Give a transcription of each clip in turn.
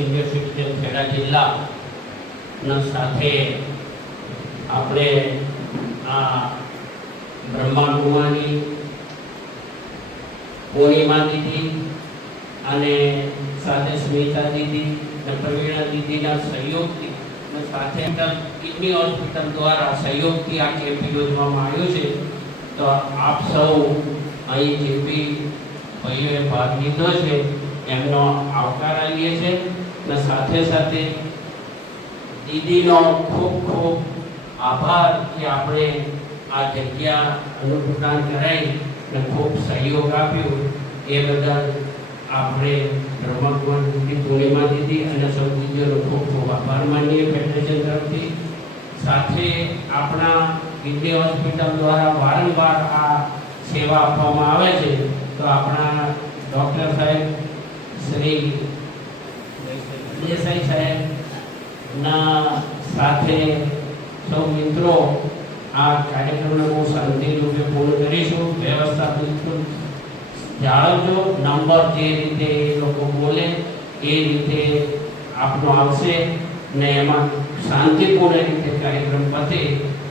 Senior citizen Kheda જિલ્લાના સાથે આપણે આ બ્રહ્માકુમારી પૂર્ણિમા દીદી અને સાથે સ્મિતા દીદી અને પ્રવીણા દીદીના સહયોગથી અને સાથે કિડની હોસ્પિટલ દ્વારા સહયોગથી આ કેમ્પ યોજવામાં આવ્યો છે. તો આપ સૌ અહીં જે બી ભાઈઓએ ભાગ લીધો છે એમનો આવકાર આવીએ છીએ અને સાથે સાથે દીદીનો ખૂબ ખૂબ આભાર કે આપણે આ જગ્યા અનુપ્રદાન કરાવી અને ખૂબ સહયોગ આપ્યો એ બદલ આપણે બ્રહ્માકુમારી પૂર્ણિમા દીદી અને સૌ દીદીઓનો ખૂબ ખૂબ આભાર માનીએ ફેડરેશન તરફથી. સાથે આપણા કિડની હોસ્પિટલ દ્વારા વારંવાર આ સેવા આપવામાં આવે છે. તો આપણા ડૉક્ટર સાહેબ શ્રી દેસાઈ સાહેબના સાથે સૌ મિત્રો આ કાર્યક્રમને બહુ શાંતિરૂપે પૂર્ણ કરીશું. વ્યવસ્થા બિલકુલ જાળવજો. નંબર જે રીતે એ લોકો બોલે એ રીતે આપનો આવશે ને એમાં શાંતિપૂર્ણ રીતે કાર્યક્રમ પતે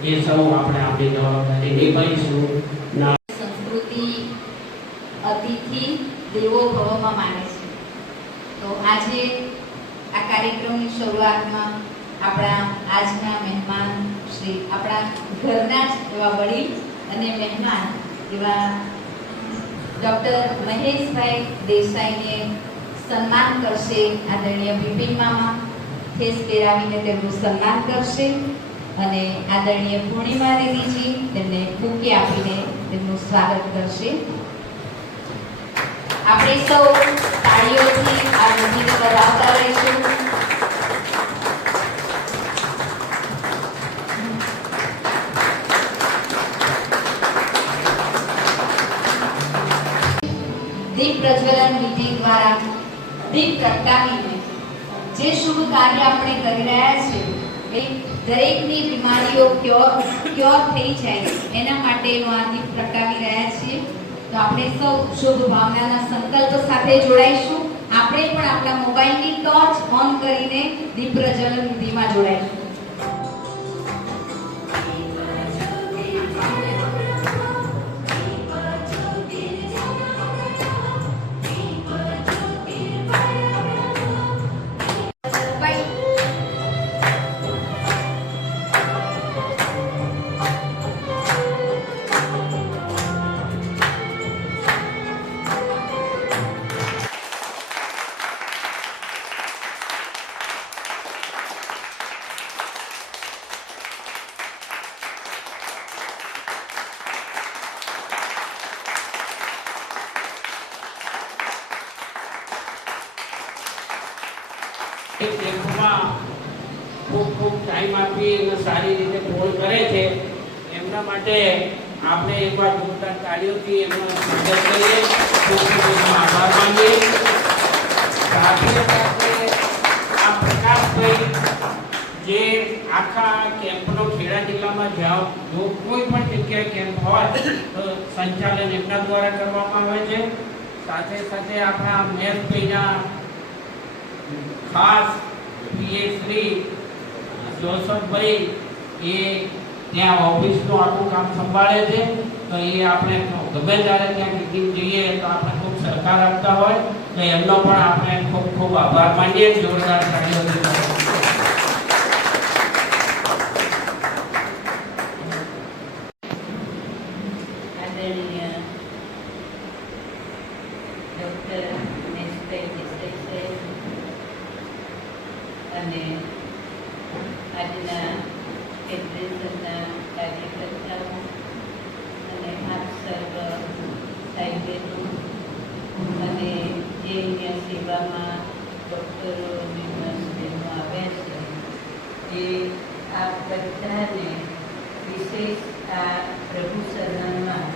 એ સૌ આપણે આપણી જવાબદારી નિભાવીશું. સંસ્કૃતિ અતિથિ દેવો ભવમાં માને છે. તો આજે આ કાર્યક્રમની શરૂઆતમાં આપણા આજના મહેમાન શ્રી આપણા ઘરના જ એવા વડીલ અને મહેમાન એવા ડૉક્ટર મહેશભાઈ દેસાઈને સન્માન કરશે. આદરણીય બિપિન મામા ખેસ પહેરાવીને તેમનું સન્માન કરશે અને આદરણીય પૂર્ણિમા દીદીજી તેમને બુકે આપીને તેમનું સ્વાગત કરશે. આપણે સૌ તાળીઓથી આ વિધિને વધાવતા રહીશું. દીપ પ્રજ્વલન વિધિ દ્વારા દીપ પ્રગટાવીને જે શુભ કાર્ય આપણે કરી રહ્યા છીએ એ દરેકની બીમારીઓ ક્યોર થઈ જાય એના માટેનો આ દીપ પ્રગટાવી રહ્યા છીએ. તો આપણે સૌ શુભ ભાવનાના સંકલ્પ સાથે જોડાઈશું. આપણે પણ આપણા મોબાઈલની ટોર્ચ ઓન કરીને દીપ પ્રજ્વલન વિધિમાં જોડાઈશું. કેમ્પમાં ખૂબ ટાઈમ આપી અને સારી રીતે પૂર્ણ કરે છે એમના માટે આપણે એકવાર જોરદાર તાળીઓથી એમનો સ્વાગત કરીએ. ખૂબ એમનો આભાર માનીએ. સાથે સાથે આ પ્રકાશભાઈ જે આખા કેમ્પનો ખેડા જિલ્લામાં જ્યાં જો કોઈ પણ જગ્યાએ કેમ્પ હોય તો સંચાલન એમના દ્વારા કરવામાં આવે છે. સાથે સાથે આપણા મહેશભાઈના ખાસ પીએ શ્રી જોસફભાઈ એ ત્યાં ઓફિસનું આખું કામ સંભાળે છે. તો એ આપણે ગમે ત્યારે ત્યાં મીટિંગ જઈએ તો આપણે ખૂબ સહકાર આપતા હોય તો એમનો પણ આપણે ખૂબ ખૂબ આભાર માનીએ. જોરદાર તાળીઓ. અને આજના ફેડરેશનના કાર્યકર્તાઓ અને આપ સર્વ સાહેબો અને જે અહીંયા સેવામાં ડૉક્ટરો અને નર્સબેનો આવ્યા છે એ આ બધાને વિશેષ આ પ્રભુ શરણમાં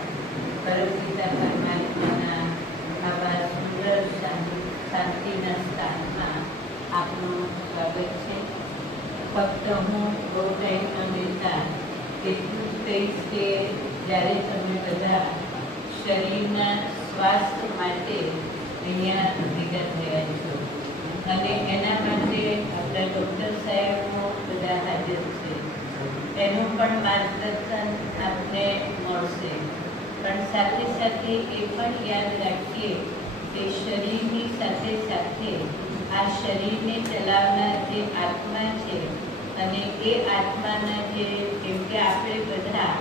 પરમપિતા પરમાત્માના આવા સુંદર શાંતિના સ્થાનમાં આપનું સ્વાગત છે. ફક્ત હું બહુ ટાઈમ ન લેતા એટલું જ કહીશ કે જ્યારે તમે બધા શરીરના સ્વાસ્થ્ય માટે અહીંયા ભેગા થયા છો અને એના માટે આપણા ડૉક્ટર સાહેબો બધા હાજર છે. એનું પણ માર્ગદર્શન આપને મળશે. પણ સાથે સાથે એ પણ યાદ રાખીએ કે શરીરની સાથે સાથે આ શરીરને ચલાવનાર જે આત્મા છે અને એ આત્માના જે, કેમ કે આપણે બધા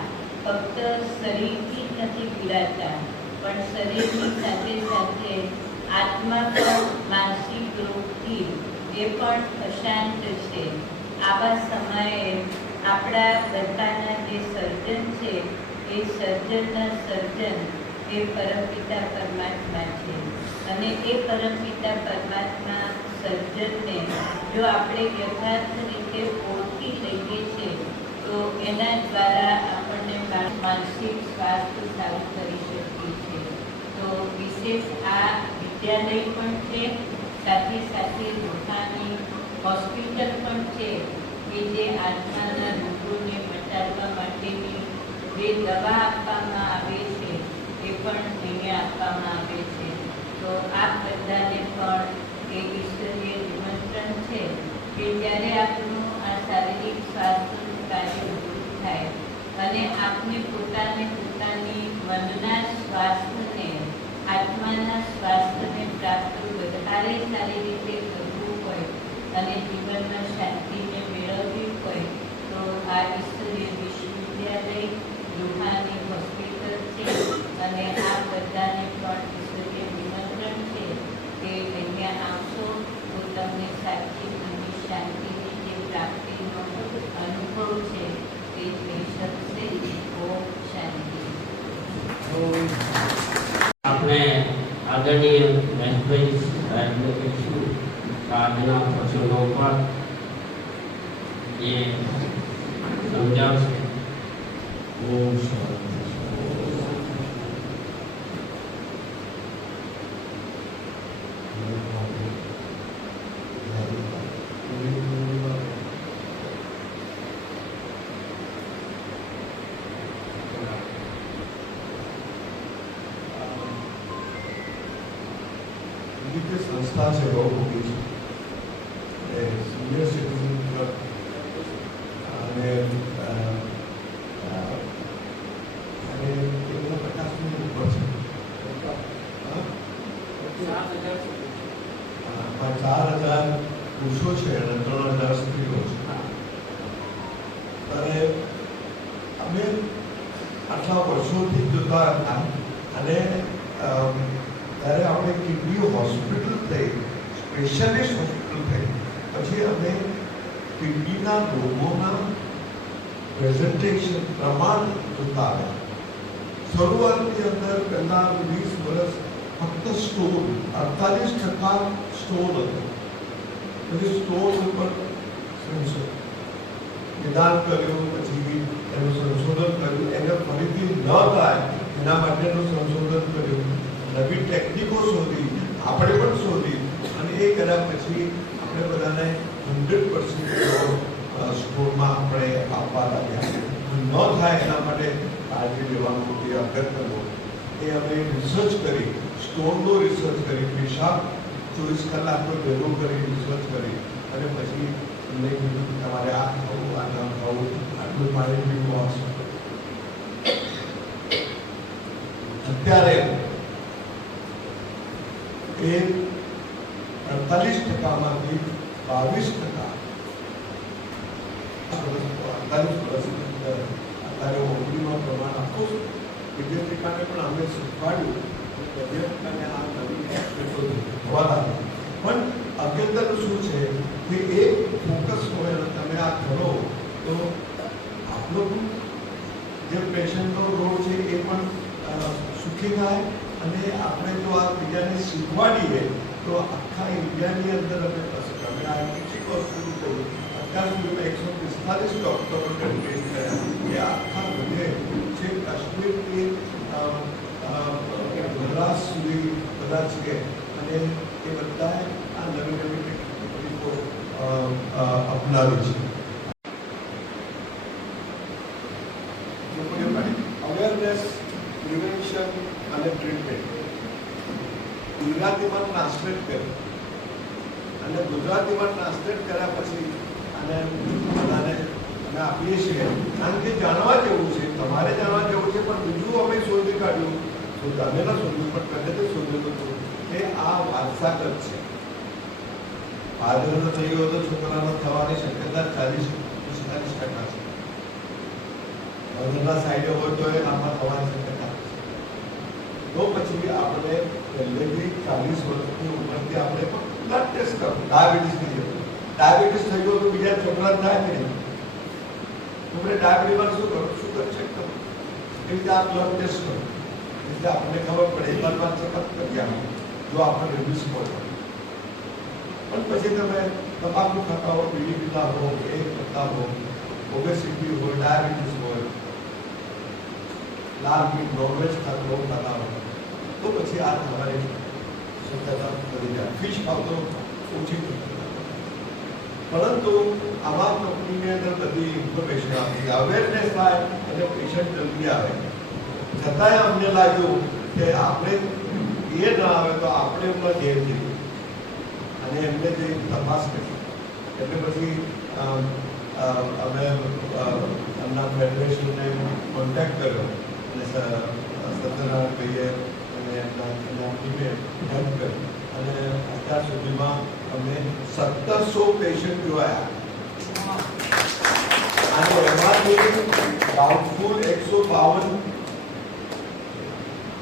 ફક્ત શરીરથી જ નથી પીડાતા, પણ શરીરની સાથે સાથે આત્મા પણ માનસિક રોગથી એ પણ અશાંત છે. આવા સમયે આપણા બધાના જે સર્જન છે એ સર્જનના સર્જન એ પરમપિતા પરમાત્મા છે. અને એ પરમપિતા પરમાત્મા સર્જનને જો આપણે યથાર્થ રીતે ઓળખી લઈએ છીએ તો એના દ્વારા આપણને માનસિક સ્વાસ્થ્ય સારું કરી શકીએ છીએ. તો વિશેષ આ વિદ્યાલય પણ છે, સાથે સાથે રૂહાની હોસ્પિટલ પણ છે કે જે આત્માના રોગોને મટાડવા માટેની જે દવા આપવામાં આવે છે એ પણ અહીંયા આપવામાં આવે છે. તો આ બધાને પણ એક ઈશ્વરીય નિમંત્રણ છે કે જ્યારે આપણું આ શારીરિક સ્વાસ્થ્યનું કાર્ય પૂરું થાય અને આપને પોતાની મનના સ્વાસ્થ્યને, આત્માના સ્વાસ્થ્યને પ્રાપ્ત વધારે સારી રીતે કરવું હોય અને જીવનમાં શાંતિને મેળવવી હોય તો આ ઈશ્વરીય વિશ્વવિદ્યાલય, રૂહાની હોસ્પિટલ છે. અને આ બધાને પણ ઈશ્વરીય નિમંત્રણ છે કે અહીંયા આવશો તો તમને સાચી અને શાંતિની જે પ્રાપ્તિનો અનુભવ છે એ થઈ શકશે. ઓમ શાંતિ. આપણે આદરણીય મહેશભાઈ સાહેબને કહીશું આજના પ્રસંગો પર એ સમજાવશે. ઓમ શાંતિ. સંસ્થા છે બહુ મોટી છે, સિનિયર સિટીઝન ક્લબ અને એના 50ની ઉપર છે. 4,000 પુરુષો છે અને 3,000 સ્ત્રીઓ છે. અને અમે આટલા વર્ષોથી જોતા હતા અને ત્યારે આપણે કિડની હોસ્પિટલ થઈ, સ્પેશિયાલિસ્ટ હોસ્પિટલ થઈ, પછી અમે કિડનીના રોગોના પ્રેઝન્ટેશન પ્રમાણ જોતા આવ્યા. શરૂઆતની અંદર પહેલા 20 વર્ષ ફક્ત સ્ટોન, 48% સ્ટોન હતો. પછી સ્ટોન ઉપર નિદાન કર્યું, પછી એનું સંશોધન કર્યું, એને ફરીથી ન થાય એના માટેનું સંશોધન કર્યું, નવી ટેકનિકો શોધી, આપણે પણ શોધી અને એ કર્યા પછી આપણે બધાને 100% સ્ટોરમાં આપણે આપવા લાગ્યા. ન થાય એના માટે કાળજી લેવાનું, એ અગત્યનું એ અમે રિસર્ચ કરી, સ્ટોનનો રિસર્ચ કરી, પેશાબ 24 કલાકનો ભેગો કરી રિસર્ચ કરી અને પછી એમને કીધું કે તમારે આ ખાવું, આ ન ખાવું, આટલું પાણી પીવું આવશે. અત્યારે એ 48%માંથી 22%, અત્યારે ઓપડીમાં પ્રમાણ આપો છો. વિદ્યાર્થીઓને પણ અમે શીખવાડ્યું વિદ્યાર્થીઓને આ નવી હોસ્પિટલ થવા લાગે. પણ અગત્યનું શું છે કે એ ફોકસ હોય અને તમે આ કરો તો આપણો જે પેશન્ટનો રોગ છે એ પણ સુખી થાય અને આપણે જો આ બીજાને શીખવાડીએ તો આખા ઇન્ડિયાની અંદર અમે અમે આ કેટલીક હોસ્પિટલ કહ્યું અત્યાર સુધીમાં 145 ડૉક્ટરોને ટ્રેન કર્યા એ આખા બધે છે કાશ્મીરથી મદ્રાસ સુધી બધા છે અને એ બધાએ આ નવી નવી ટેકનિકો અપનાવી છે. અવેરનેસ, પ્રિવેન્શન અને ટ્રીટમેન્ટ ગુજરાતીમાં ટ્રાન્સલેટ કરી અને ગુજરાતીમાં ટ્રાન્સલેટ કર્યા પછી અને બધાને અમે આપીએ છીએ. કારણ કે જાણવા જેવું છે, તમારે જાણવા જેવું છે. પણ બીજું અમે શોધી કાઢ્યું, તો તમે ના શોધ્યું પણ પહેલેથી શોધ્યું હતું કે આ વારસાગત છે. ફાધરનો થઈ ગયો તો છોકરાનો થવાની શક્યતા 40-45% છે. મધરના સાઈડે હોય તો આમાં થવાની શક્યતા છે. તો પછી આપણે પહેલેથી 40 વર્ષની ઉંમરથી આપણે બ્લડ ટેસ્ટ કરો. ડાયાબિટીસ થઈ ગયો તો બીજા છોકરા થાય કે નહીં? તમે ડાયાબિટીસમાં શું કરો? શુગર ચેક કરો. એ રીતે આ બ્લડ ટેસ્ટ કરો. એટલે આપણને ખબર પડે. એક વાર ચેકઅપ કરી આપો જો આપણે રિવ્યુઝ હોય. પણ પછી તમે તમાકુ ખાતા હો, બીડી પીતા હો, એ કરતા હો, ઓબેસિટી હોય, ડાયાબિટીસ હોય, લાલ મીટ નોનવેજ ખાતા હો, તો પછી આ તમારી શક્યતા વધી જાય. ફિશ ખાવતો ઓછી થતી. પરંતુ આમાં કંપનીની અંદર બધી ઇન્ફોર્મેશન આપી, અવેરનેસ થાય અને પેશન્ટ જલ્દી આવે. છતાંય અમને લાગ્યું કે આપણે એ ના આવે તો આપણે એમના ઘેર જઈએ અને એમને જે તપાસ કરી. એટલે પછી અમે એમના ફેડરેશનને કોન્ટેક્ટ કર્યો અને સત્યનારાયણ ભાઈએ અને એમના ટીમે હેલ્પ કરી અને અત્યાર સુધીમાં અમે 1700 પેશન્ટ જોયા અને એમાંથી ડાઉટફુલ 152,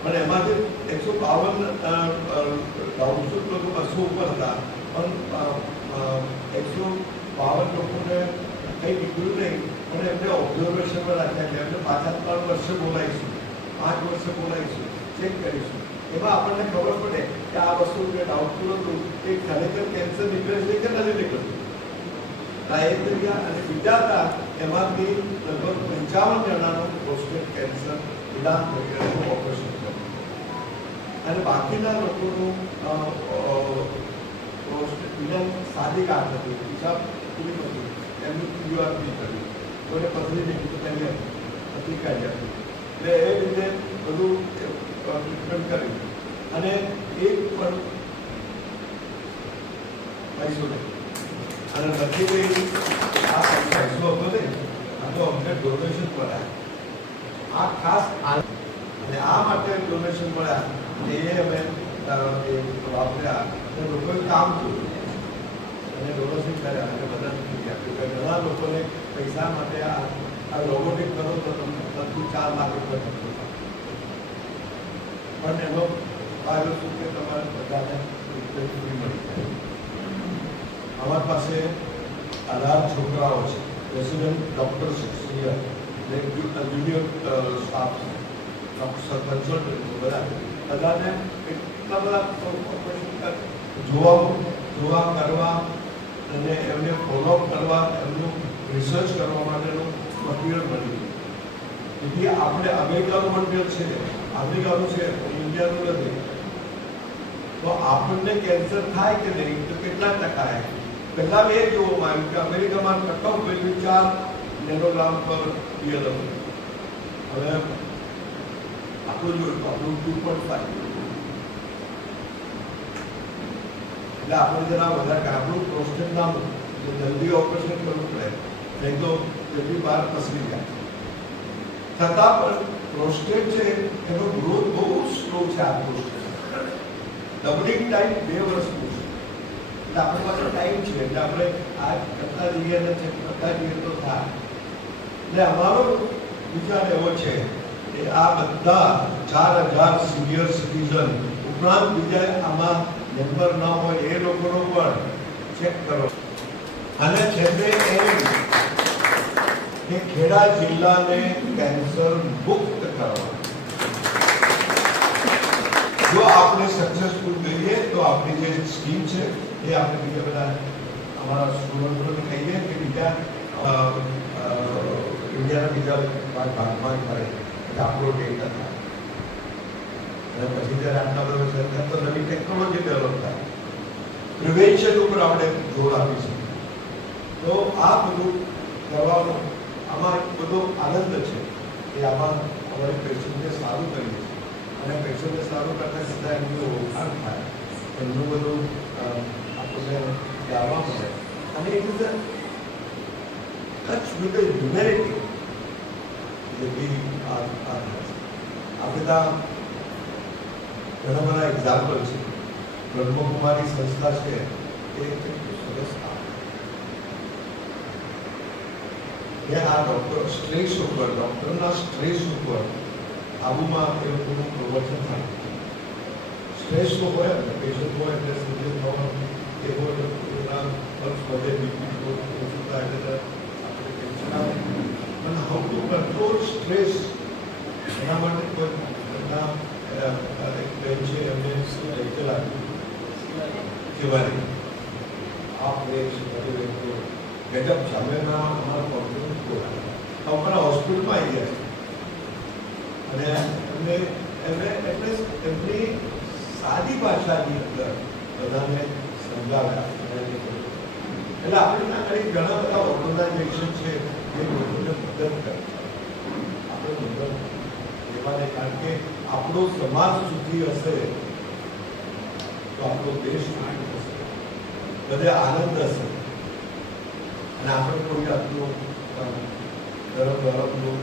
પણ એમાંથી 152 ડાઉટફુલ લોકો 200 ઉપર હતા. પણ 152 લોકોને કંઈ નીકળ્યું નહીં. પણ એમને ઓબ્ઝર્વેશનમાં રાખ્યા છે. એમને પાછા 3 વર્ષે બોલાવીશું, 5 વર્ષે બોલાવીશું, ચેક કરીશું. એમાં આપણને ખબર પડે કે આ વસ્તુ જે ડાઉટફુલ હતું એ ખરેખર કેન્સર નીકળે છે કે નથી નીકળતું. એક તરીકા અને બીજા હતા એમાંથી લગભગ 55 જણાનું પ્રોસ્ટેટ કેન્સર નિદાન થઈ ગયું, ઓપરેશન કર્યું. અને બાકીના લોકોનું પ્રોસ્ટેટ નિદાન સાદી કામ હતી, હિસાબ પૂરી હતી. એમનું યુઆરપી કર્યું, કોઈને પથરી નીકળી તો તેને પથરી કાઢી આપી. એટલે એ રીતે બધું ટ્રીટમેન્ટ કર્યું અને એક પણ પૈસો નહીં. અને નથી કંઈ આ પૈસો હતો નહીં, આ તો અમને ડોનેશન મળ્યા. આ ખાસ અને આ માટે ડોનેશન મળ્યા એ અમે વાપર્યા અને લોકોએ કામ કર્યું અને ડોનેશન કર્યા અને બધા ઘણા લોકોને પૈસા માટે આ રોબોટિક કરો તો તમને 4 લાખ રૂપિયા ખર્ચો થાય. પણ એનો ફાયદો શું કે તમારે બધાને પૂરી મળી જાય. અમારી પાસે 18 છોકરાઓ છે, રેસિડેન્ટ ડૉક્ટર છે, સિનિયર જુનિયર સ્ટાફ છે, ડૉક્ટર કન્સલ્ટન્ટ બધાને એટલા બધા જોવા કરવા અને એમને ફોલોઅપ કરવા, એમનું રિસર્ચ કરવા માટેનું મટીરિયલ મળી ગયું. તેથી આપણે અમેરિકાનું મટીરિયલ છે, આફ્રિકાનું છે, ઇન્ડિયાનું નથી. તો આપણને કેન્સર થાય કે નહીં તો કેટલા ટકા? પહેલા એ જોવામાં આવ્યું કે અમેરિકામાં કટ ઓફ વેલ્યુ 4 નેનોગ્રામ પર યર હતું. હવે આપણું જોયું તો આપણું 2.5. એટલે આપણે જરા વધારે આપણું પ્રોસ્ટેટ નાનું જલ્દી ઓપરેશન કરવું પડે, નહીં તો જલ્દી બહાર પસરી જાય. છતાં પણ પ્રોસ્ટેટ છે એનો ગ્રોથ બહુ સ્લો છે. આ પ્રોસ્ટેટ ડબલિંગ ટાઈમ 2 વર્ષનું છે. એટલે આપણી પાસે ટાઈમ છે એટલે આપણે આ કરતા જઈએ અને ચેક કરતા જઈએ તો થાય. એટલે અમારો વિચાર એવો છે કે આ બધા 4000 સિનિયર સિટીઝન ઉપરાંત બીજા આમાં મેમ્બર ન હોય એ લોકોનો પણ ચેક કરો. અને છેલ્લે એમ કે ખેડા જિલ્લાને કેન્સર મુક્ત કરવા જો આપણે સક્સેસફુલ કરીએ તો આપણી જે સ્કીમ છે એ આપણે બીજા બધા અમારા સ્ટુડન્ટોને કહીએ કે બીજા ઇન્ડિયાના બીજા ભાગમાં કરે કે આપણો ડેટા થાય. અને પછી જ્યારે આટલા બધા સરકાર તો નવી ટેકનોલોજી ડેવલપ થાય, પ્રિવેન્શન ઉપર આપણે જોર આપીશું. તો આ બધું કરવાનો આમાં બધો આનંદ છે કે આમાં અમારી પેશન્ટને સારું કરીએ અને પેશન્ટને સારું કરતા સીધા એમનું ઓળખાણ થાય, એમનું બધું આપણું આપણને જાણવા મળે. અને it is a touch with the humanity જે બી આ બધા ઘણા બધા એક્ઝામ્પલ છે. બ્રહ્મકુમારી સંસ્થા છે એ કેટલું સરસ કામ છે. આ ડૉક્ટર સ્ટ્રેસ ઉપર ડૉક્ટરના સ્ટ્રેસ ઉપર આબુમાં એ લોકોનું પ્રવચન થાય. સ્ટ્રેસ હોય અને પેશન્ટ હોય એટલે સિરિયસ થવાનું એ હોય એના પલ્સ વધે, બીપી ઓછું થાય એટલે આપણે ટેન્શન આવે. પણ હાઉ ટુ કંટ્રોલ સ્ટ્રેસ એના માટે કોઈ એના એક બેન છે એમને લેક્ચર આપ્યું શિવાની આપણે ગજબ સામેના અમારા કોન્ફિડન્સ અમારા હોસ્પિટલમાં આવી ગયા છે. અને એમને એમને એટલે એમની સાદી ભાષાની અંદર બધાને સમજાવ્યા. એટલે આપણે આગળ ઘણા બધા ઓર્ગનાઇઝેશન છે એ લોકોને મદદ કરે. આપણે મદદ લેવાને કારણ કે આપણો સમાજ સુધી હશે તો આપણો દેશ સુધી હશે, બધે આનંદ હશે. અને આપણે કોઈ જાતનું ધર્મનું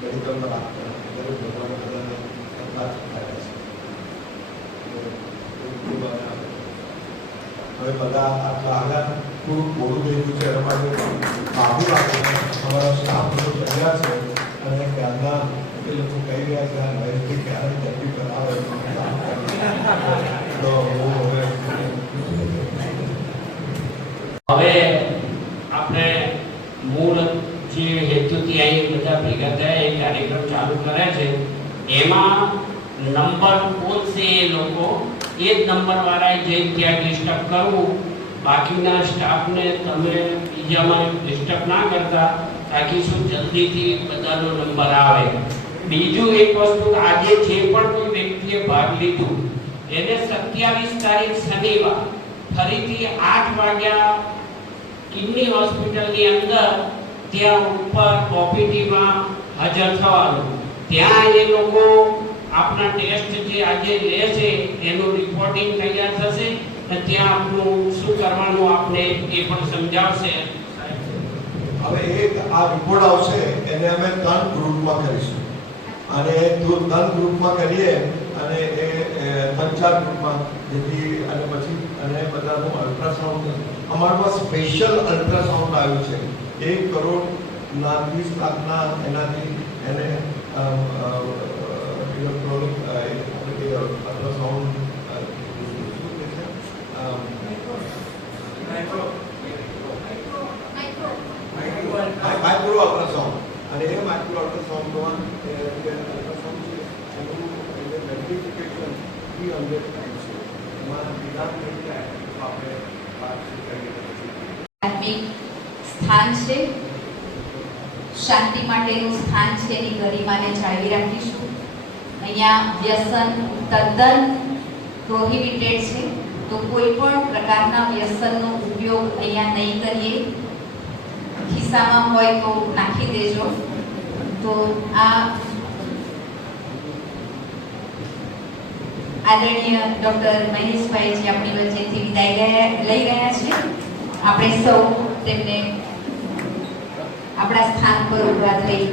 મેડિકલમાં રાખતા દરેક ભગવાન બધાને સંપાદ થાય છે. હવે બધા આટલા આગળ થોડુંક મોડું થઈ ગયું છે એના માટે માફી માંગુ. અમારા સ્ટાફ લોકો તૈયાર છે અને ત્યારના એ લોકો કહી રહ્યા છે આ નરેશભાઈ ક્યારે જલ્દી કરાવે તો હું હવે આપણે મૂળ જે હેતુથી અહીં બધા ભેગા થયા એ કાર્યક્રમ ચાલુ કર્યા છે. એમાં નંબર બોલશે એ લોકો, એ જ નંબરવાળાએ જઈ ત્યાં ડિસ્ટર્બ કરવું. બાકીના સ્ટાફને તમે બીજામાં ડિસ્ટર્બ ના કરતા, તાકી શું જલ્દીથી બધાનો નંબર આવે. બીજું એક વસ્તુ, આજે જે પણ કોઈ વ્યક્તિએ ભાગ લીધું એને 27 તારીખ શનિવાર ફરીથી 8 વાગ્યા કિડની હોસ્પિટલની અંદર ત્યાં ઉપર ઓપીડીમાં હાજર થવાનું. ત્યાં એ લોકો આપણા ટેસ્ટ જે આજે લે છે એનું રિપોર્ટિંગ તૈયાર થશે અને ત્યાં આપણું શું કરવાનું આપણે એ પણ સમજાવશે. હવે એક આ રિપોર્ટ આવશે એને અમે 3 ગ્રુપમાં કરીશું અને 3 ગ્રુપમાં કરીએ અને એ 3-4 ગ્રુપમાં જેથી અને પછી અને બધાનું અલ્ટ્રાસાઉન્ડ અમારામાં સ્પેશિયલ અલ્ટ્રાસાઉન્ડ આવ્યું છે 1 કરોડ 20 લાખના એનાથી એને ઇલેક્ટ્રોનિક અલ્ટ્રાસાઉન્ડ માઇક્રો અલ્ટ્રાસાઉન્ડ અને એ માઇક્રો અલ્ટ્રાસાઉન્ડમાં અલ્ટ્રાસાઉન્ડ છે એનું મેગ્નિફિકેશન 300 ટાઈમ્સ છે. એમાં વિધાન એટલે આપણે વાત કરીએ ધાર્મિક સ્થાન છે, શાંતિ માટેનું સ્થાન છે, એની ગરિમાને જાળવી રાખીશું. અહીંયા વ્યસન તદ્દન પ્રોહિબિટેડ છે, તો કોઈ પણ પ્રકારના વ્યસનનો ઉપયોગ અહીંયા નહીં કરીએ. ખિસ્સામાં હોય તો નાખી દેજો. તો આ આદરણીય ડૉક્ટર મહેશભાઈ જે આપણી વચ્ચેથી વિદાય લઈ રહ્યા છે, આપણે સૌ તેમને આપણા સ્થાન પર ઉભા થઈ